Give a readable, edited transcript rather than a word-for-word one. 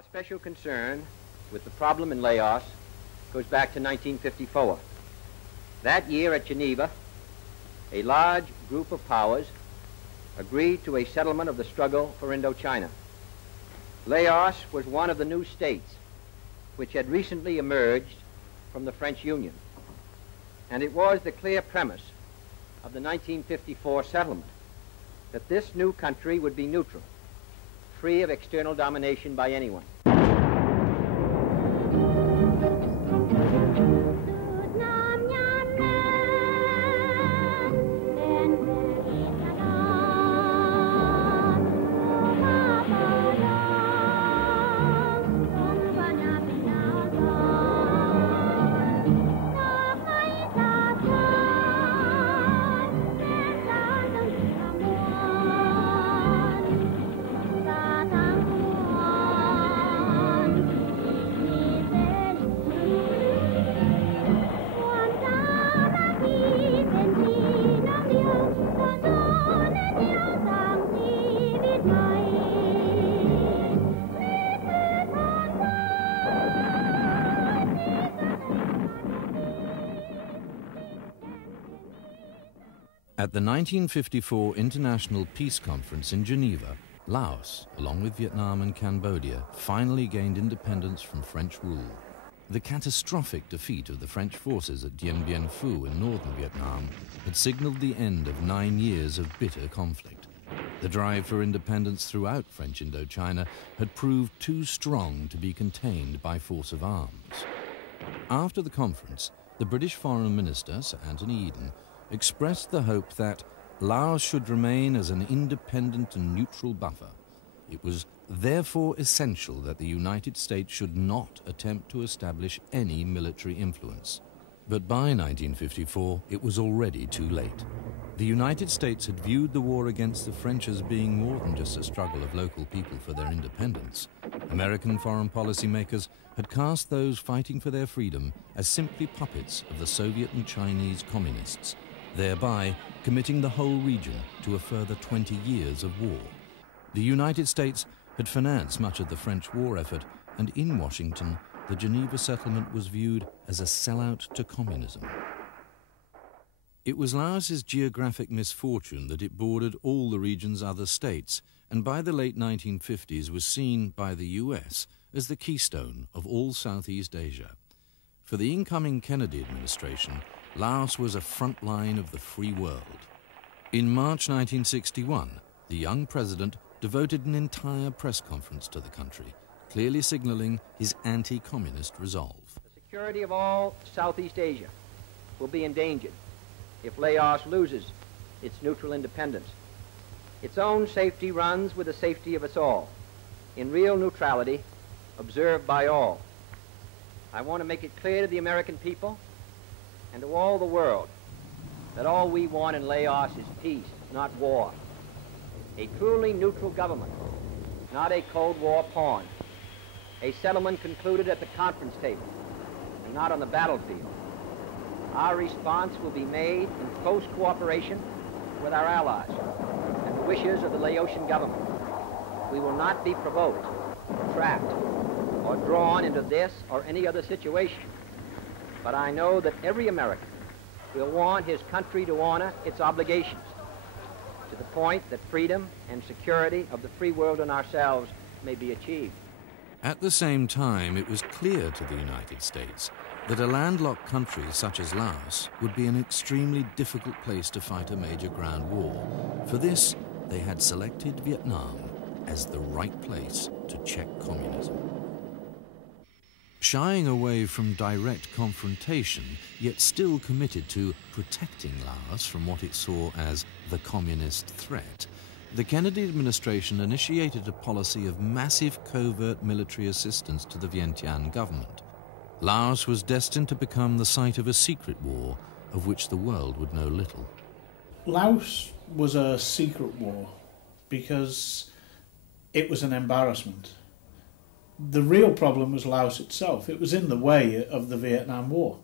Our special concern with the problem in Laos goes back to 1954. That year at Geneva, a large group of powers agreed to a settlement of the struggle for Indochina. Laos was one of the new states which had recently emerged from the French Union, and it was the clear premise of the 1954 settlement that this new country would be neutral, free of external domination by anyone. At the 1954 International Peace Conference in Geneva, Laos, along with Vietnam and Cambodia, finally gained independence from French rule. The catastrophic defeat of the French forces at Dien Bien Phu in northern Vietnam had signaled the end of 9 years of bitter conflict. The drive for independence throughout French Indochina had proved too strong to be contained by force of arms. After the conference, the British Foreign Minister, Sir Anthony Eden, expressed the hope that Laos should remain as an independent and neutral buffer. It was therefore essential that the United States should not attempt to establish any military influence. But by 1954, it was already too late. The United States had viewed the war against the French as being more than just a struggle of local people for their independence. American foreign policy makers had cast those fighting for their freedom as simply puppets of the Soviet and Chinese communists, thereby committing the whole region to a further 20 years of war. The United States had financed much of the French war effort, and in Washington, the Geneva settlement was viewed as a sellout to communism. It was Laos's geographic misfortune that it bordered all the region's other states, and by the late 1950s was seen by the US as the keystone of all Southeast Asia. For the incoming Kennedy administration, Laos was a front line of the free world. In March 1961, the young president devoted an entire press conference to the country, clearly signaling his anti-communist resolve. The security of all Southeast Asia will be endangered if Laos loses its neutral independence. Its own safety runs with the safety of us all, in real neutrality observed by all. I want to make it clear to the American people and to all the world that all we want in Laos is peace, not war. A truly neutral government, not a Cold War pawn. A settlement concluded at the conference table and not on the battlefield. Our response will be made in close cooperation with our allies and the wishes of the Laotian government. We will not be provoked, trapped, or drawn into this or any other situation. But I know that every American will want his country to honor its obligations to the point that freedom and security of the free world and ourselves may be achieved. At the same time, it was clear to the United States that a landlocked country such as Laos would be an extremely difficult place to fight a major ground war. For this, they had selected Vietnam as the right place to check communism. Shying away from direct confrontation, yet still committed to protecting Laos from what it saw as the communist threat, the Kennedy administration initiated a policy of massive covert military assistance to the Vientiane government. Laos was destined to become the site of a secret war of which the world would know little. Laos was a secret war because it was an embarrassment. The real problem was Laos itself. It was in the way of the Vietnam War.